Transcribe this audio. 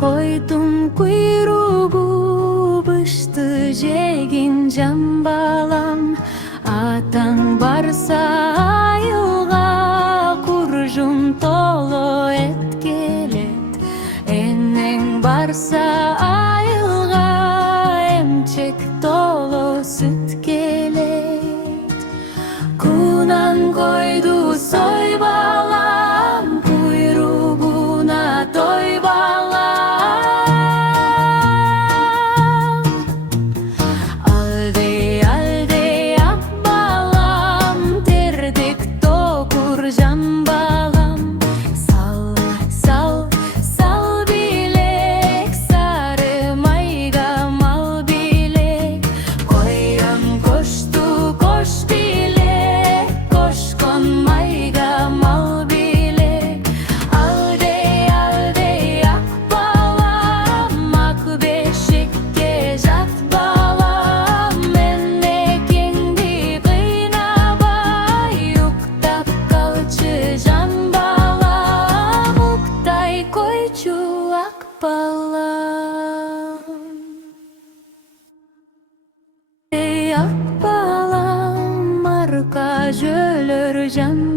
Koydum kuyruğu bıştı jegin jam balam. Atan barsa ayılga kurjun tolo et kelet. Eneng barsa ayılga emçek tolo süt kelet. Kunan koydu soy balam, kuyruğuna toy balam. Alde alde ak balam, terdik tokur jam balam. Sal sal sal bilek, sarı mayga mal bilek. Koyun koştu koş bilek, koşkon mayga mal bilek. Alde alde ak balam, ak beşikке jat balam. Menne kendi kıynabay, uktap kalçı jan balam. Uktay koyçu ak balam. Ey ak balam, marka jölör jan